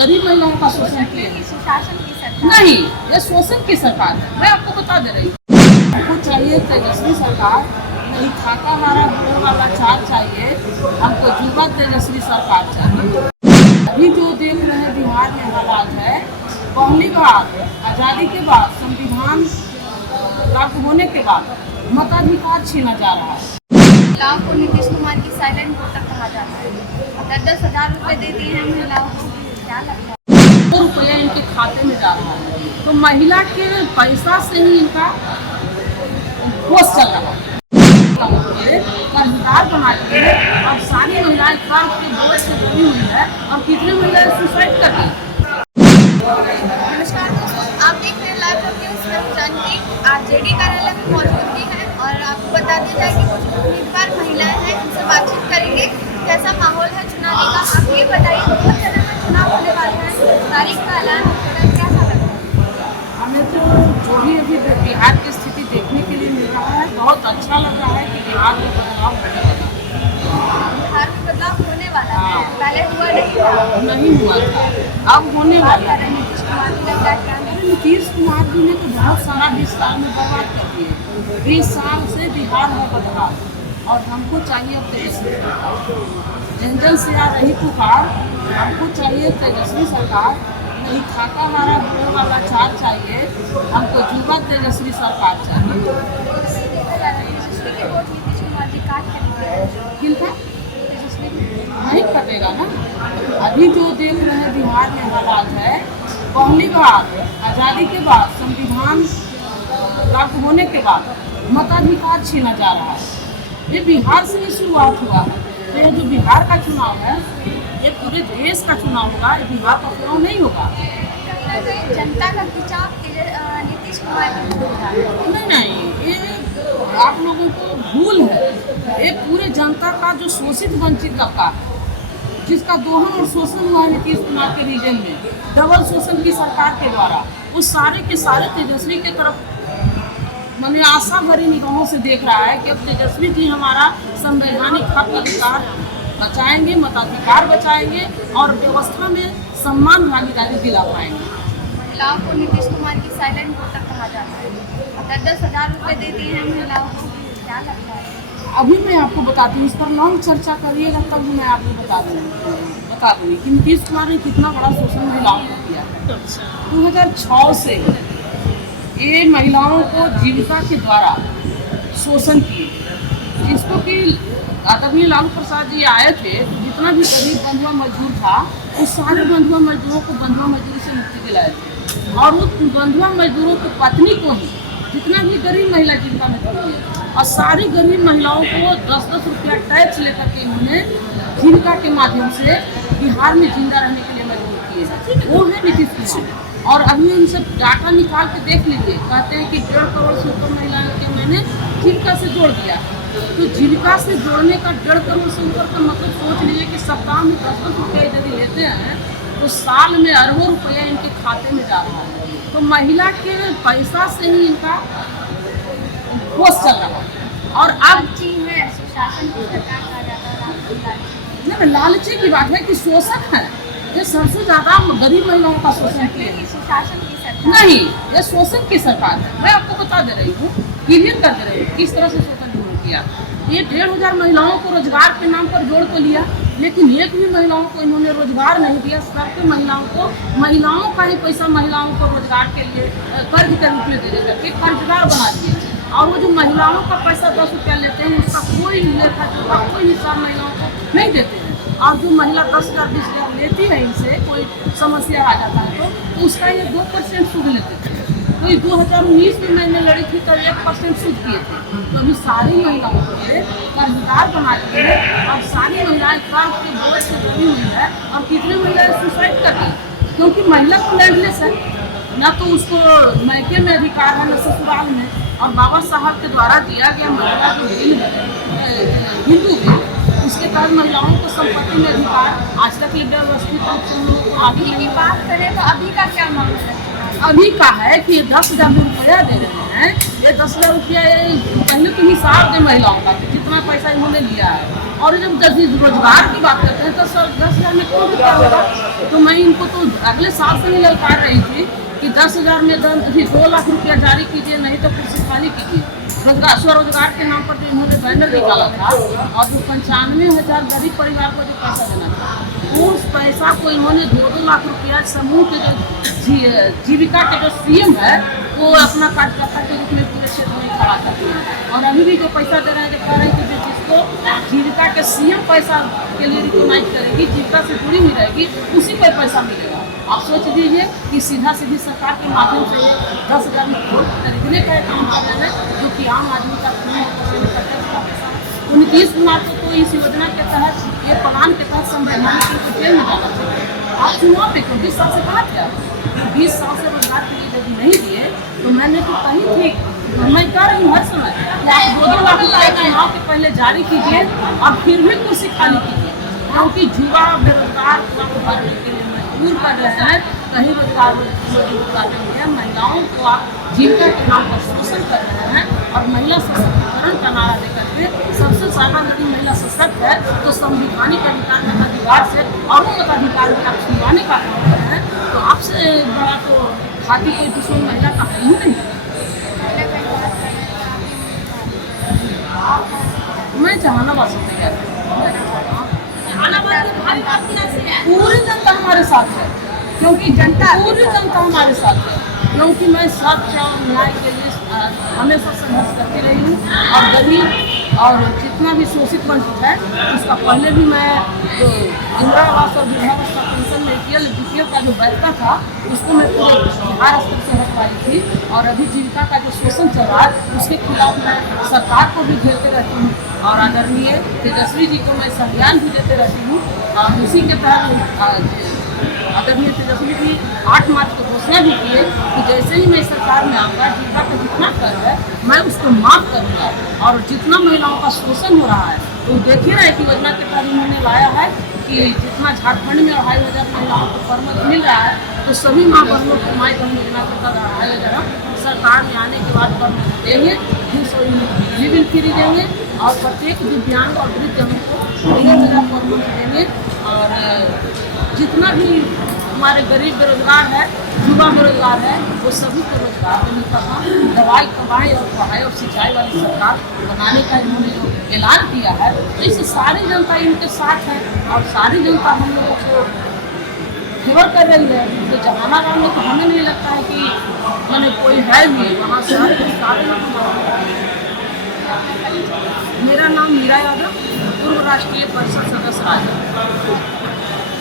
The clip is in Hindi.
गरीब महिलाओं का शोषण किए। सुशासन की सरकार नहीं, ये शोषण की सरकार है, मैं आपको बता दे रही हूँ। हमको चाहिए तेजस्वी सरकार, नहीं थाका मारा गुड़ वाला चार चाहिए, हमको युवा तेजस्वी सरकार चाहिए। अभी जो देख रहे हैं बिहार में हालात है, पहली बार आज़ादी के बाद संविधान लागू होने के बाद मताधिकार छीना जा रहा है। महिलाओं को नीतीश कुमार की साइलेंट वोटर कहा जाता है। 10,000 रुपए देती हैं महिलाओं को, क्या लगता है? 100 रुपया इनके खाते में जा रहा है, तो महिला के पैसा से ही इनका पोस्ट चल रहा है। कर्जदार बना के अब सारी महिलाएं कर्ज के बोझ से जुड़ी हुई है और कितनी महिलाएं सुसाइड कर रही है। नमस्कार दोस्तों, आप देख रहे हैं लाइव न्यूज़ में जानकी। आज जेडी कार्यालय में मौजूदगी है और आपको बता दिया जाए कि कुछ उम्मीदवार महिलाएं हैं, उनसे बातचीत करेंगे। कैसा माहौल है चुनावी का, आप ये बताइए। 2 चरण में चुनाव होने वाले हैं, तारीख का ऐलान हो रहा है, कैसा लग रहा है? हमें तो जो भी अभी बिहार की स्थिति देखने के लिए मिल रहा है, बहुत अच्छा लग रहा है कि बिहार में बदलाव होने वाला है। बिहार में बदलाव होने वाला है, पहले हुआ नहीं हुआ था, अब होने वाला है। नीतीश कुमार जी का क्या है? नीतीश कुमार जी ने तो बहुत सारा 20 साल में बर्बाद कर दिए। 20 साल से बिहार में बदलाव और हमको चाहिए अब तेजस्वी सरकार। जन से आ रही पुकार, हमको चाहिए तेजस्वी सरकार, नहीं थाका मारा गुड़ वाला चार चाहिए, हमको युवा तेजस्वी सरकार चाहिए। तेजस्वी के वोट नीतीश कुमार जी काट करेंगे, किनका तेजस्वी नहीं कटेगा ना। अभी जो देख रहे हैं बिहार में हालात है, पहली बार आज़ादी के बाद संविधान लागू होने के बाद मताधिकार छीना जा रहा है। ये बिहार से ही शुरुआत हुआ है। तो ये जो बिहार का चुनाव है, ये पूरे देश का चुनाव होगा, ये बिहार का चुनाव नहीं होगा। जनता का खिंचाव नीतीश कुमार की तरफ जा रहा है। नहीं, ये आप लोगों को भूल है। ये पूरे जनता का जो शोषित वंचित तबका है, जिसका दोहन और शोषण हुआ है नीतीश कुमार के रीजन में, डबल शोषण की सरकार के द्वारा, उस सारे के सारे तेजस्वी के तरफ मैंने आशा भरी निगाहों से देख रहा है कि अब तेजस्वी जी हमारा संवैधानिक हक अधिकार बचाएंगे, मताधिकार बचाएंगे और व्यवस्था में सम्मान भागीदारी दिला पाएंगे। महिलाओं को नीतीश कुमार की साइलेंट वोटर कहा जाता है। 10,000 रुपए देती हैं महिलाओं को, क्या लगता है? अभी मैं आपको बताती हूँ, इस पर लॉन्ग चर्चा करिएगा तब मैं आपको बता दूँगी कि नीतीश कुमार ने कितना बड़ा शोषण महिलाओं को किया है। 2006 से ये महिलाओं को जीविका के द्वारा शोषण किए, जिसको कि आदरणीय लालू प्रसाद जी आए थे, जितना भी गरीब बंधुआ मजदूर था, उस सारे बंधुआ मजदूरों को बंधुआ मजदूरी से मुक्ति दिलाए थे और उस बंधुआ मजदूरों की पत्नी को ही, जितना भी गरीब महिला जीविका में जुड़ी है, और सारी गरीब महिलाओं को 10-10 रुपया टैक्स लेकर के इन्होंने जीविका के माध्यम से बिहार में जिंदा रहने के लिए मजबूर किए। वो है नीतीश कुमार। और अभी उनसे डाटा निकाल के देख लीजिए, कहते हैं कि 1.5 करोड़ से ऊपर महिलाओं के मैंने जीविका से जोड़ दिया। तो जीविका से जोड़ने का 1.5 करोड़ से ऊपर का मतलब सोच लीजिए कि सप्ताह में 10-10 रुपये यदि लेते हैं तो साल में अरबों रुपया इनके खाते में जा रहा है। तो महिला के पैसा से ही इनका पोस्ट चल रहा है। और अब है सुशासन की सरकार कहा जाता है। लालची की बात है कि शोषक है, ये सबसे ज्यादा गरीब महिलाओं का शोषण किया। सुशासन की सरकार नहीं, ये शोषण की सरकार है, मैं आपको बता दे रही हूँ, क्लियर कर दे रही हूँ किस तरह से शोषण किया। ये 1,500 महिलाओं को रोजगार के नाम पर जोड़ तो लिया, लेकिन एक भी महिलाओं को इन्होंने रोजगार नहीं दिया। सबके महिलाओं का ही पैसा महिलाओं को रोजगार के लिए कर्ज के रूप में दे देकर के कर्जदार बना दिए। और वो जो महिलाओं का पैसा 10 रुपया लेते हैं, उसका कोई लेखा जोखा, कोई हिसाब महिलाओं को नहीं देते हैं। और जो महिला 10,000 20,000 लेती है, इनसे कोई समस्या आ जाता है तो उसका ये 2% सूद लेते थे। तो 2019 में मैंने लड़ी थी तब 1% सूद किए थे। तो अभी सारी महिलाओं को कर्जदार बना के अब सारी महिलाएं कर्ज के बोझ से जुड़ी हुई है और कितनी महिलाएं सुसाइड कर रही, क्योंकि महिला को लैंडलेस है, ना तो उसको मायके में अधिकार है, न ससुराल में। और बाबा साहब के द्वारा दिया गया महिला जो बिल है, हिंदू बिल, उसके तहत महिलाओं को संपत्ति में अधिकार आज तक व्यवस्थित रूप से हम लोग को अभी की बात करें तो अभी का क्या मामला है? अभी का है कि 10,000 रुपया दे रहे हैं ये 10,000 रुपया पहले तो हिसाब दे महिलाओं का जितना पैसा इन्होंने लिया है। और जब रोजगार की बात करते हैं तो सर 10,000 में क्यों क्या होगा। तो मैं इनको तो अगले साल से ही ललकार रही थी कि 10,000 में 2 लाख रुपया जारी कीजिए, नहीं तो कुर्सी खाली कीजिए। रोजगार स्वरोजगार के नाम पर जो इन्होंने बैनर निकाला था और जो 95,000 गरीब परिवार को जो पैसा देना था, उस पैसा को इन्होंने 2-2 लाख रुपया समूह के जो जीविका के जो सीएम है वो अपना कार्यकर्ता के रूप में पूरे क्षेत्र में खड़ा करते हैं। और अभी भी जो पैसा दे रहे हैं, जो कह रहे हैं कि जिसको जीविका के सीएम पैसा के लिए रिकॉग्नाइज करेगी, जीविका से जुड़ी हुई रहेगी, उसी पर पैसा मिलेगा। आप सोच लीजिए कि सीधा सीधी सरकार के माध्यम से 10,000 में खरीदने का काम कर रहे हैं, जो कि आम आदमी का तो नीतीश कुमार को इस योजना के तहत, ये प्लान के तहत संवैधानिक जेल में जाना चाहिए। आप चुनाव पे क्यों 20 साल से कहा क्या 20 साल से रोजगार के लिए यदि नहीं दिए तो मैंने तो कही थी, मैं कह रही हूँ हर समय कि आप 2-2 लाख रुपये चुनाव के पहले जारी कीजिए और फिर भी कुर्सी खाली कीजिए, क्योंकि युवा बेरोजगार भरने के लिए मजबूर कर रहे हैं। कहीं रोजगार नहीं है, महिलाओं को आप जीविका के नाम पर शोषण कर रहे हैं। और महिला सशक्तिकरण का नारा देकर के सबसे ज्यादा यदि महिला सशक्त है तो संवैधानिक अधिकार मताधिकार से और मताधिकार में आप छुड़वाने का काम कर रहे हैं। तो आपसे बड़ा तो खादी कोई दुश्मन महिला का है ही नहीं। मैं जहानाबाद से तैयार पूरी जनता हमारे साथ है, क्योंकि पूरी जनता हमारे साथ है, क्योंकि मैं सत्य और न्याय के लिए हमेशा संघर्ष करती रही हूँ। और गरीब और जितना भी शोषित वंचित है उसका पहले भी मैं जो इंदिरा आवास और वृद्धावस्था पेंशन में बीपीएल का जो बैठता था उसको मैं पूरे बिहार स्तर से हटवाई थी। और अभी जीविका का जो शोषण चल रहा है उसके खिलाफ मैं सरकार को भी घेरते रहती हूँ और आदरणीय तेजस्वी जी को मैं संज्ञान भी देते रहती हूँ। और उसी के तहत आदरणीय तेजस्वी जी 8 मार्च को घोषणा भी किए कि जैसे ही मैं सरकार में आऊँगा जीविका का जितना कर है मैं उसको माफ करूँगा। और जितना महिलाओं का शोषण हो रहा है तो देख ही रहे कि योजना के तहत उन्होंने लाया है कि जितना झारखंड में 2,500 महिलाओं को परमत मिल रहा है तो सभी माँ बहनों को माई बहन योजना के तहत 2,500 सरकार में आने के बाद परमत देंगे, 200 यूनिट लिविंग फ्री देंगे और प्रत्येक दिव्यांग और वृद्धजनों को 1,000 परमत देंगे। और जितना भी हमारे गरीब बेरोजगार है, युवा बेरोजगार है, वो सभी को रोजगार देने का काम दवाई कमाई और पढ़ाई और सिंचाई वाली सरकार बनाने का इन्होंने जो ऐलान किया है, तो इससे सारी जनता इनके साथ है और सारी जनता हम लोगों को फेवर कर रही है। तो जहानाबाद में तो हमें नहीं लगता है कि मैंने कोई है भी वहाँ सारे लोग। मेरा नाम मीरा यादव, पूर्व राष्ट्रीय परिषद सदस्य राजद।